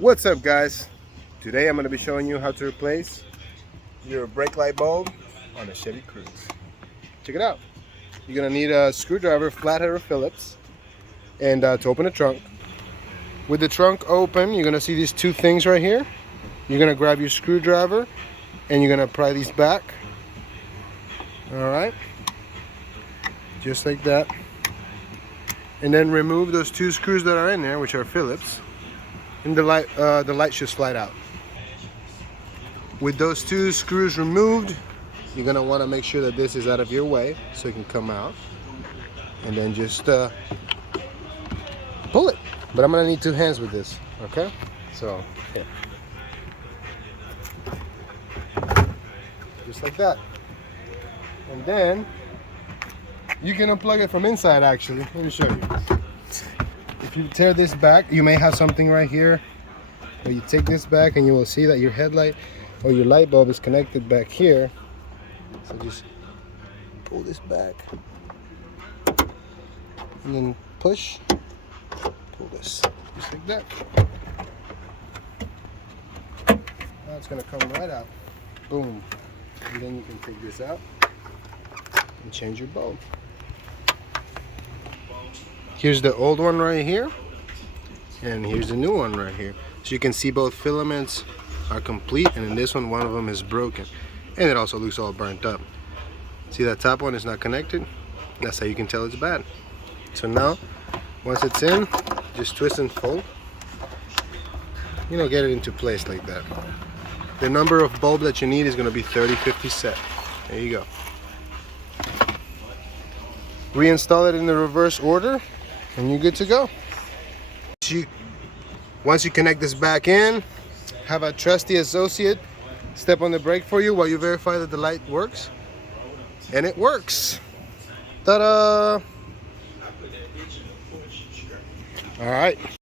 What's up, guys? Today I'm going to be showing you how to replace your brake light bulb on a Chevy Cruze. Check it out. You're going to need a screwdriver, flathead or Phillips, and to open the trunk. With the trunk open, you're going to see these two things right here. You're going to grab your screwdriver and you're going to pry these back. Alright, just like that. And then remove those two screws that are in there, which are Phillips, and the light should slide out. With those two screws removed, you're gonna want to make sure that this is out of your way so it can come out, and then just pull it. But I'm gonna need two hands with this, okay? So here. Just like that. And then you can unplug it from inside. Actually, let me show you. If you tear this back, you may have something right here, but you take this back and you will see that your headlight or your light bulb is connected back here. So just pull this back and then push, pull this, just like that. Now it's gonna come right out. Boom. And then you can take this out and change your bulb. Here's the old one right here, and here's the new one right here. So you can see both filaments are complete, and in this one of them is broken, and it also looks all burnt up. See that top one is not connected? That's how you can tell it's bad. So now, once it's in, just twist and fold. You know, get it into place like that. The number of bulb that you need is going to be 30-50 set. There you go. Reinstall it in the reverse order, and you're good to go. Once you connect this back in, have a trusty associate step on the brake for you while you verify that the light works. And it works. Ta-da! All right.